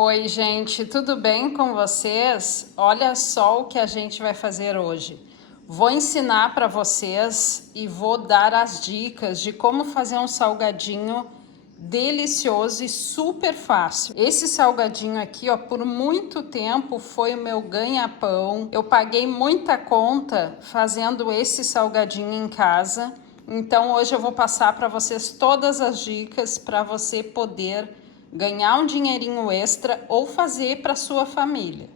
Oi, gente, tudo bem com vocês? Olha só o que a gente vai fazer hoje. Vou ensinar para vocês e vou dar as dicas de como fazer um salgadinho delicioso e super fácil. Esse salgadinho aqui, ó, por muito tempo foi o meu ganha-pão. Eu paguei muita conta fazendo esse salgadinho em casa. Então hoje eu vou passar para vocês todas as dicas para você poder ganhar um dinheirinho extra ou fazer para sua família.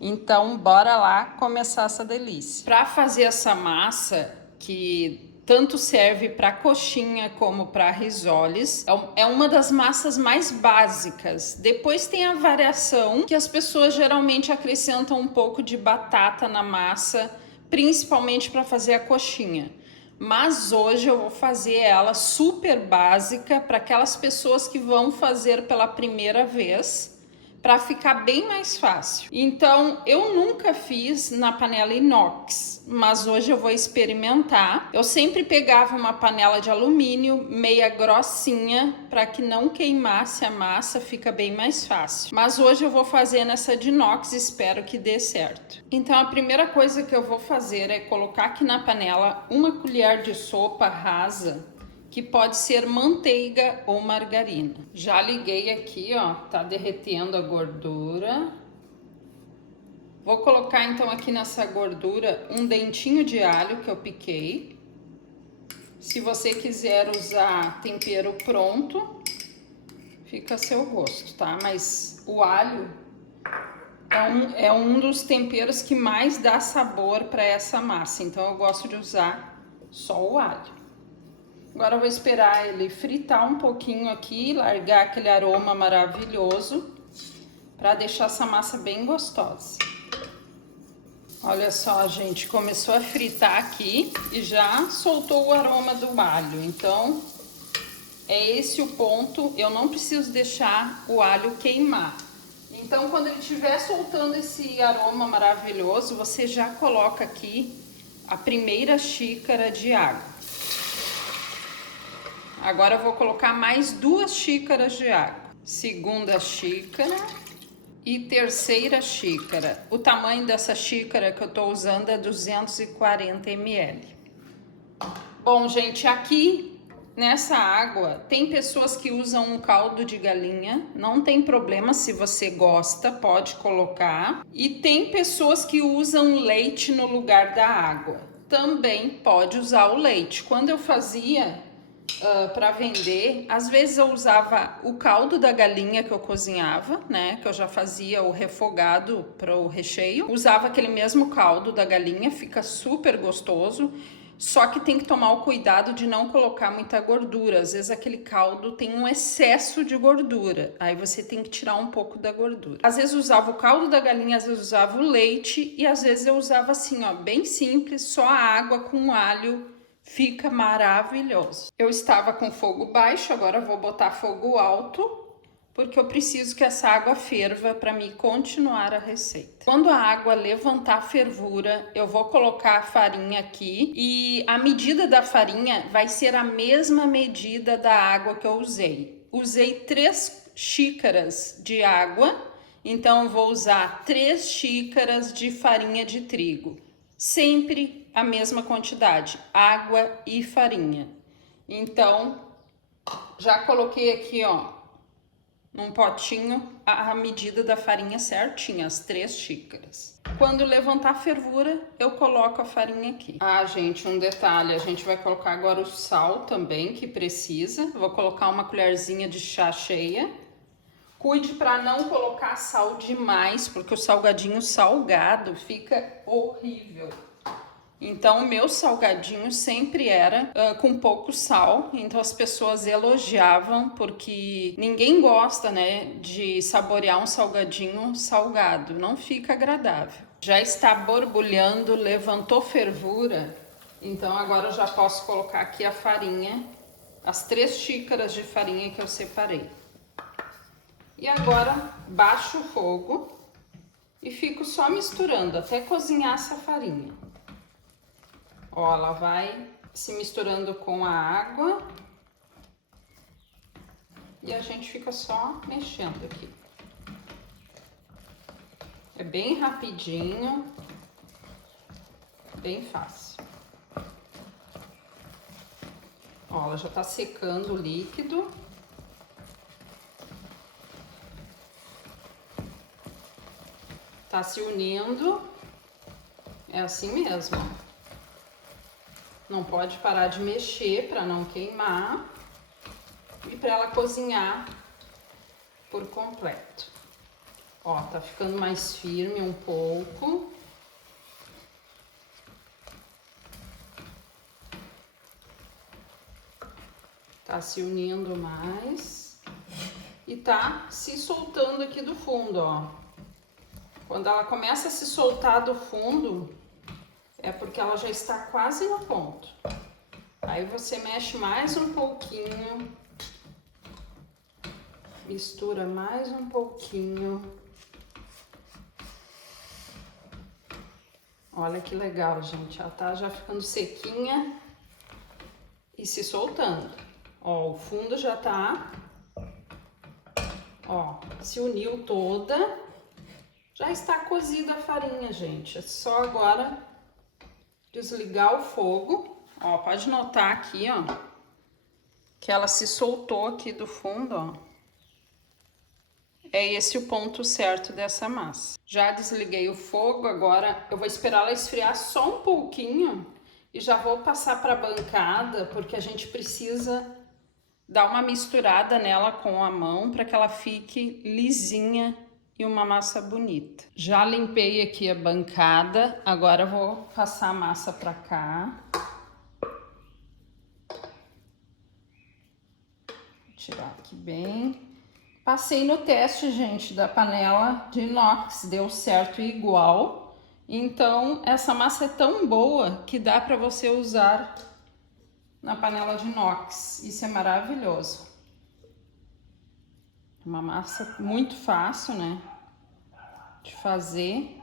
Então, bora lá começar essa delícia. Para fazer essa massa, que tanto serve para coxinha como para risoles, é uma das massas mais básicas. Depois tem a variação, que as pessoas geralmente acrescentam um pouco de batata na massa, principalmente para fazer a coxinha. Mas hoje eu vou fazer ela super básica para aquelas pessoas que vão fazer pela primeira vez, para ficar bem mais fácil. Então, eu nunca fiz na panela inox, mas hoje eu vou experimentar. Eu sempre pegava uma panela de alumínio, meia grossinha, para que não queimasse a massa, fica bem mais fácil. Mas hoje eu vou fazer nessa de inox, espero que dê certo. Então, a primeira coisa que eu vou fazer é colocar aqui na panela uma colher de sopa rasa, que pode ser manteiga ou margarina. Já liguei aqui, ó, tá derretendo a gordura. Vou colocar então aqui nessa gordura um dentinho de alho que eu piquei. Se você quiser usar tempero pronto, fica a seu gosto, tá? Mas o alho é um dos temperos que mais dá sabor para essa massa, então eu gosto de usar só o alho. Agora eu vou esperar ele fritar um pouquinho aqui, largar aquele aroma maravilhoso, para deixar essa massa bem gostosa. Olha só, gente, começou a fritar aqui e já soltou o aroma do alho. Então, é esse o ponto, eu não preciso deixar o alho queimar. Então, quando ele estiver soltando esse aroma maravilhoso, você já coloca aqui a primeira xícara de água. Agora eu vou colocar mais 2 xícaras de água. Segunda xícara e terceira xícara. O tamanho dessa xícara que eu tô usando é 240 ml. Bom, gente, aqui nessa água tem pessoas que usam um caldo de galinha. Não tem problema, se você gosta, pode colocar. E tem pessoas que usam leite no lugar da água. Também pode usar o leite. Quando eu fazia para vender, às vezes eu usava o caldo da galinha que eu cozinhava, né, que eu já fazia o refogado para o recheio, usava aquele mesmo caldo da galinha, fica super gostoso, só que tem que tomar o cuidado de não colocar muita gordura. Às vezes aquele caldo tem um excesso de gordura, aí você tem que tirar um pouco da gordura. Às vezes eu usava o caldo da galinha, às vezes eu usava o leite e às vezes eu usava assim, ó, bem simples, só a água com alho. Fica maravilhoso. Eu estava com fogo baixo, agora vou botar fogo alto, porque eu preciso que essa água ferva para mim continuar a receita. Quando a água levantar a fervura, eu vou colocar a farinha aqui e a medida da farinha vai ser a mesma medida da água que eu usei. Usei 3 xícaras de água, então eu vou usar 3 xícaras de farinha de trigo. Sempre a mesma quantidade, água e farinha. Então, já coloquei aqui, ó, num potinho a medida da farinha certinha, as 3 xícaras. Quando levantar a fervura, eu coloco a farinha aqui. Ah, gente, um detalhe, a gente vai colocar agora o sal também, que precisa. Vou colocar uma colherzinha de chá cheia. Cuide para não colocar sal demais, porque o salgadinho salgado fica horrível. Então, o meu salgadinho sempre era com pouco sal, então as pessoas elogiavam, porque ninguém gosta, né, de saborear um salgadinho salgado, não fica agradável. Já está borbulhando, levantou fervura, então agora eu já posso colocar aqui a farinha, as 3 xícaras de farinha que eu separei. E agora baixo o fogo e fico só misturando até cozinhar essa farinha. Ó, ela vai se misturando com a água e a gente fica só mexendo aqui. É bem rapidinho, bem fácil. Ó, ela já tá secando o líquido. Tá se unindo. É assim mesmo. Não pode parar de mexer para não queimar e para ela cozinhar por completo. Ó, tá ficando mais firme um pouco. Tá se unindo mais e tá se soltando aqui do fundo, ó. Quando ela começa a se soltar do fundo, é porque ela já está quase no ponto. Aí você mexe mais um pouquinho, mistura mais um pouquinho. Olha que legal, gente. Ela tá já ficando sequinha e se soltando. Ó, o fundo já tá, ó, se uniu toda. Já está cozida a farinha, gente. É só agora desligar o fogo. Ó, pode notar aqui, ó, que ela se soltou aqui do fundo, ó. É esse o ponto certo dessa massa. Já desliguei o fogo, agora eu vou esperar ela esfriar só um pouquinho e já vou passar para a bancada, porque a gente precisa dar uma misturada nela com a mão para que ela fique lisinha e uma massa bonita. Já limpei aqui a bancada, agora eu vou passar a massa para cá. Vou tirar aqui bem. Passei no teste, gente, da panela de inox, deu certo igual. Então, essa massa é tão boa que dá para você usar na panela de inox. Isso é maravilhoso. Uma massa muito fácil, né, de fazer.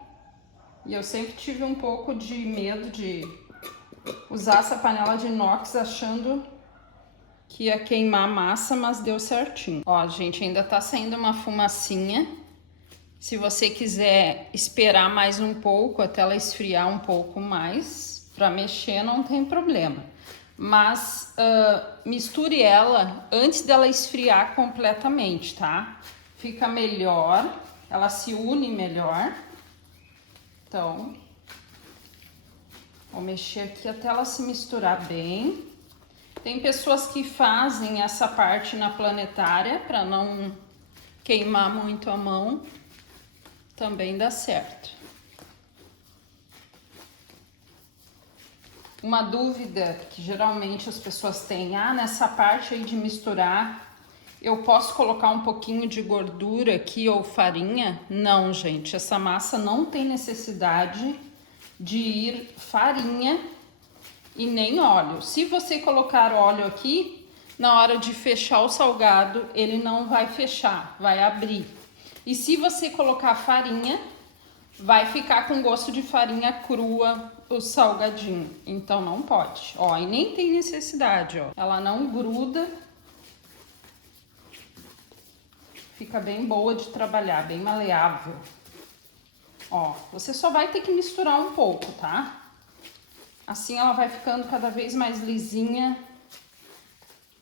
E eu sempre tive um pouco de medo de usar essa panela de inox achando que ia queimar a massa, mas deu certinho. Ó, gente, ainda tá saindo uma fumacinha. Se você quiser esperar mais um pouco até ela esfriar um pouco mais para mexer, não tem problema. Mas misture ela antes dela esfriar completamente, tá? Fica melhor, ela se une melhor. Então, vou mexer aqui até ela se misturar bem. Tem pessoas que fazem essa parte na planetária para não queimar muito a mão. Também dá certo. Uma dúvida que geralmente as pessoas têm, nessa parte aí de misturar, eu posso colocar um pouquinho de gordura aqui ou farinha? Não, gente, essa massa não tem necessidade de ir farinha e nem óleo. Se você colocar óleo aqui, na hora de fechar o salgado, ele não vai fechar, vai abrir. E se você colocar farinha, vai ficar com gosto de farinha crua o salgadinho. Então não pode. Ó, e nem tem necessidade, ó. Ela não gruda. Fica bem boa de trabalhar, bem maleável. Ó, você só vai ter que misturar um pouco, tá? Assim ela vai ficando cada vez mais lisinha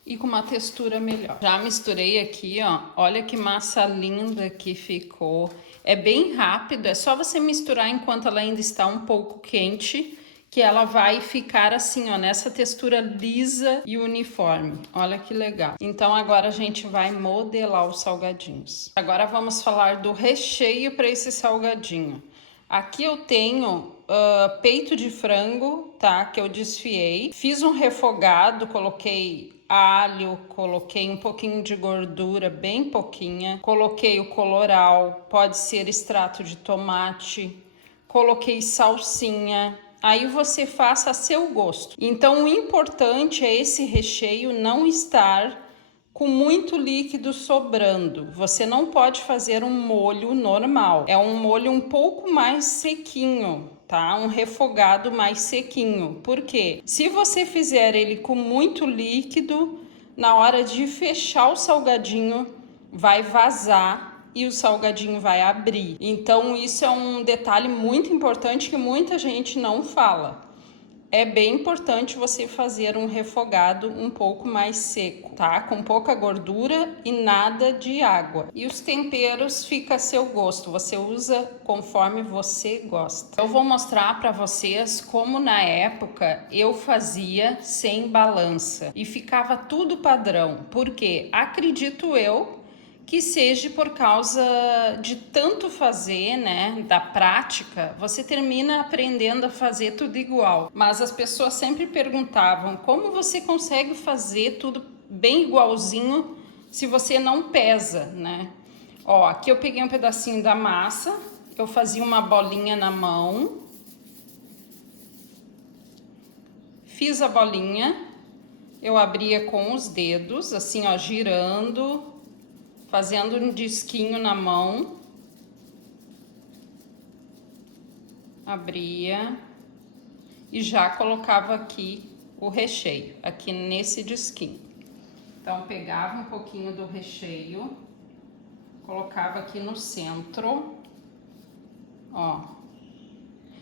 e com uma textura melhor. Já misturei aqui, ó. Olha que massa linda que ficou. É bem rápido, é só você misturar enquanto ela ainda está um pouco quente, que ela vai ficar assim, ó, nessa textura lisa e uniforme. Olha que legal. Então agora a gente vai modelar os salgadinhos. Agora vamos falar do recheio para esse salgadinho. Aqui eu tenho peito de frango, tá? Que eu desfiei. Fiz um refogado, coloquei alho, coloquei um pouquinho de gordura, bem pouquinha. Coloquei o colorau, pode ser extrato de tomate. Coloquei salsinha. Aí você faça a seu gosto. Então o importante é esse recheio não estar com muito líquido sobrando. Você não pode fazer um molho normal. É um molho um pouco mais sequinho, tá? Um refogado mais sequinho. Por quê? Se você fizer ele com muito líquido, na hora de fechar o salgadinho, vai vazar e o salgadinho vai abrir. Então isso é um detalhe muito importante que muita gente não fala. É bem importante você fazer um refogado um pouco mais seco, tá? Com pouca gordura e nada de água. E os temperos fica a seu gosto, você usa conforme você gosta. Eu vou mostrar para vocês como na época eu fazia sem balança e ficava tudo padrão, porque acredito eu que seja por causa de tanto fazer, né, da prática, você termina aprendendo a fazer tudo igual. Mas as pessoas sempre perguntavam como você consegue fazer tudo bem igualzinho se você não pesa, né? Ó, aqui eu peguei um pedacinho da massa, eu fazia uma bolinha na mão, fiz a bolinha, eu abria com os dedos, assim, ó, girando, fazendo um disquinho na mão, abria e já colocava aqui o recheio, aqui nesse disquinho. Então, pegava um pouquinho do recheio, colocava aqui no centro, ó.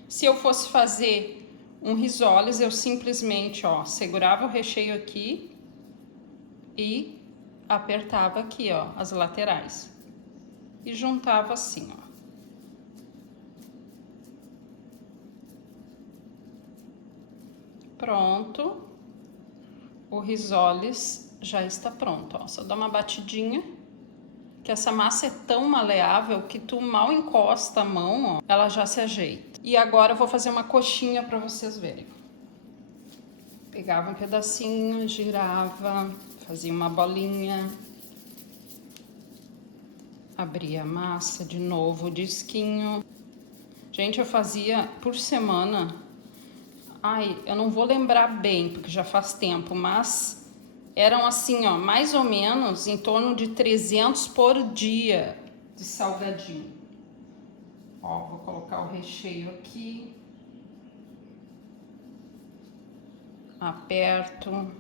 Se eu fosse fazer um risoles, eu simplesmente, ó, segurava o recheio aqui e apertava aqui, ó, as laterais e juntava assim, ó. Pronto, o risoles já está pronto, ó. Só dá uma batidinha, que essa massa é tão maleável que tu mal encosta a mão, ó, ela já se ajeita. E agora eu vou fazer uma coxinha para vocês verem. Pegava um pedacinho, girava, fazia uma bolinha, abria a massa, de novo o disquinho. Gente, eu fazia por semana, ai, eu não vou lembrar bem, porque já faz tempo, mas eram assim, ó, mais ou menos em torno de 300 por dia de salgadinho. Ó, vou colocar o recheio aqui. Aperto.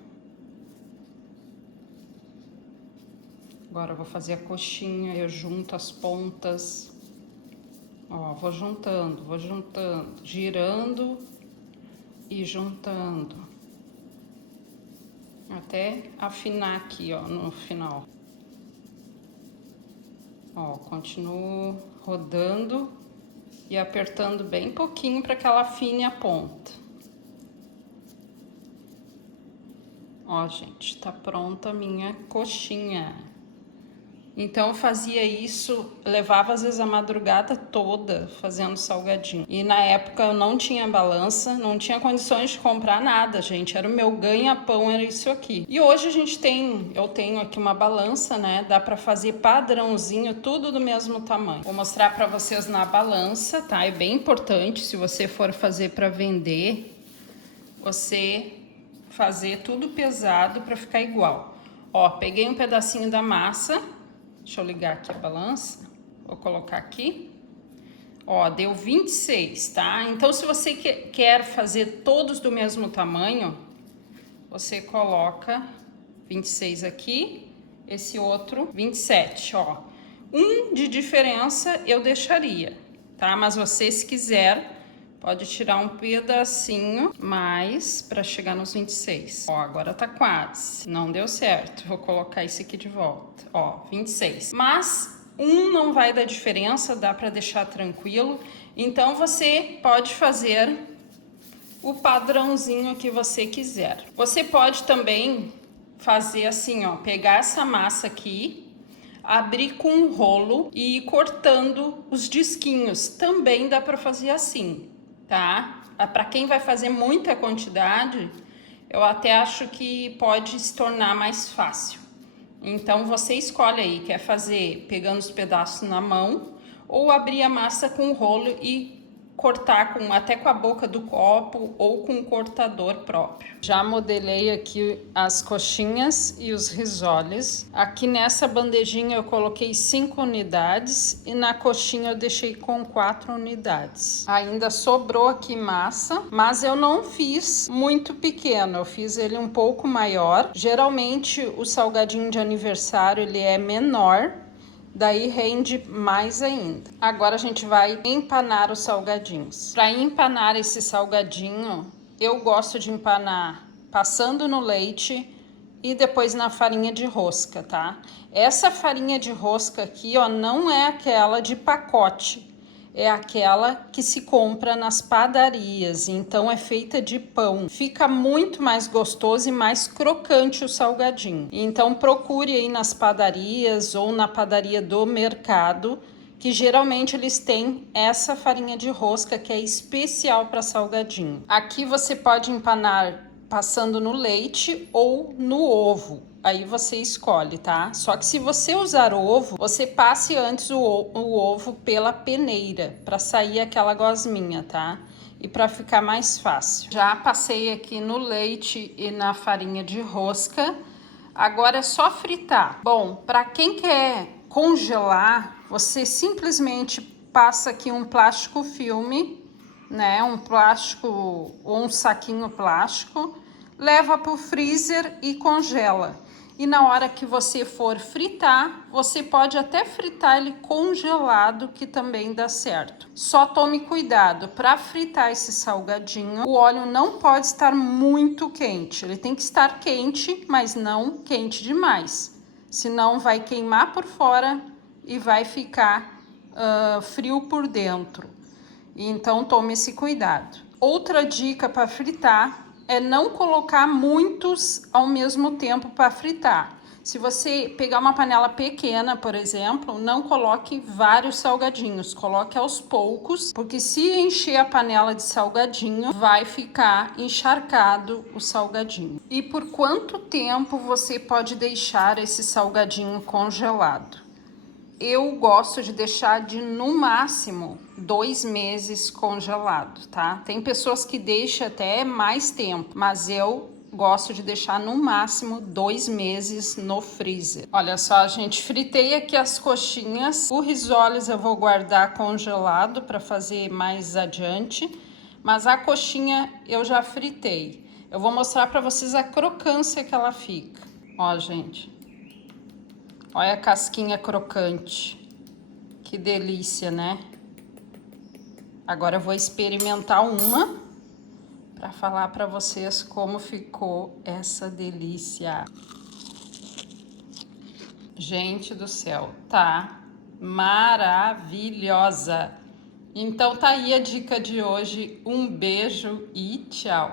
Agora eu vou fazer a coxinha, eu junto as pontas. Ó, vou juntando, girando e juntando. Até afinar aqui, ó, no final. Ó, continuo rodando e apertando bem pouquinho para que ela afine a ponta. Ó, gente, tá pronta a minha coxinha. Então eu fazia isso, levava às vezes a madrugada toda fazendo salgadinho. E na época eu não tinha balança, não tinha condições de comprar nada, gente. Era o meu ganha-pão, era isso aqui. E hoje eu tenho aqui uma balança, né? Dá pra fazer padrãozinho, tudo do mesmo tamanho. Vou mostrar pra vocês na balança, tá? É bem importante, se você for fazer pra vender, você fazer tudo pesado pra ficar igual. Ó, peguei um pedacinho da massa. Deixa eu ligar aqui a balança, vou colocar aqui, ó, deu 26, tá? Então, se você quer fazer todos do mesmo tamanho, você coloca 26 aqui, esse outro 27, ó. Um de diferença eu deixaria, tá? Mas você, se quiser, pode tirar um pedacinho mais para chegar nos 26. Ó, agora tá quase. Não deu certo. Vou colocar esse aqui de volta. Ó, 26. Mas um não vai dar diferença, dá para deixar tranquilo. Então você pode fazer o padrãozinho que você quiser. Você pode também fazer assim, ó, pegar essa massa aqui, abrir com um rolo e ir cortando os disquinhos. Também dá para fazer assim, tá? Para quem vai fazer muita quantidade, eu até acho que pode se tornar mais fácil. Então você escolhe aí, quer fazer pegando os pedaços na mão ou abrir a massa com o rolo e cortar até com a boca do copo ou com um cortador próprio. Já modelei aqui as coxinhas e os risoles. Aqui nessa bandejinha eu coloquei 5 unidades e na coxinha eu deixei com 4 unidades. Ainda sobrou aqui massa, mas eu não fiz muito pequeno, eu fiz ele um pouco maior. Geralmente o salgadinho de aniversário ele é menor, daí rende mais ainda. Agora a gente vai empanar os salgadinhos. Para empanar esse salgadinho, eu gosto de empanar passando no leite e depois na farinha de rosca, tá? Essa farinha de rosca aqui, ó, não é aquela de pacote, é aquela que se compra nas padarias, então é feita de pão. Fica muito mais gostoso e mais crocante o salgadinho. Então procure aí nas padarias ou na padaria do mercado, que geralmente eles têm essa farinha de rosca que é especial para salgadinho. Aqui você pode empanar passando no leite ou no ovo. Aí você escolhe, tá? Só que se você usar ovo, você passe antes o ovo pela peneira, para sair aquela gosminha, tá? E para ficar mais fácil. Já passei aqui no leite e na farinha de rosca. Agora é só fritar. Bom, para quem quer congelar, você simplesmente passa aqui um plástico filme, né? Um plástico ou um saquinho plástico, leva para o freezer e congela. E na hora que você for fritar, você pode até fritar ele congelado, que também dá certo. Só tome cuidado, para fritar esse salgadinho, o óleo não pode estar muito quente. Ele tem que estar quente, mas não quente demais. Senão vai queimar por fora e vai ficar frio por dentro. Então tome esse cuidado. Outra dica para fritar é não colocar muitos ao mesmo tempo para fritar. Se você pegar uma panela pequena, por exemplo, não coloque vários salgadinhos, coloque aos poucos, porque se encher a panela de salgadinho, vai ficar encharcado o salgadinho. E por quanto tempo você pode deixar esse salgadinho congelado? Eu gosto de deixar de no máximo 2 meses congelado, tá? Tem pessoas que deixam até mais tempo, mas eu gosto de deixar no máximo 2 meses no freezer. Olha só, gente, fritei aqui as coxinhas. O risoles eu vou guardar congelado para fazer mais adiante, mas a coxinha eu já fritei. Eu vou mostrar para vocês a crocância que ela fica. Ó, gente. Olha a casquinha crocante. Que delícia, né? Agora eu vou experimentar uma para falar para vocês como ficou essa delícia. Gente do céu, tá maravilhosa. Então tá aí a dica de hoje. Um beijo e tchau.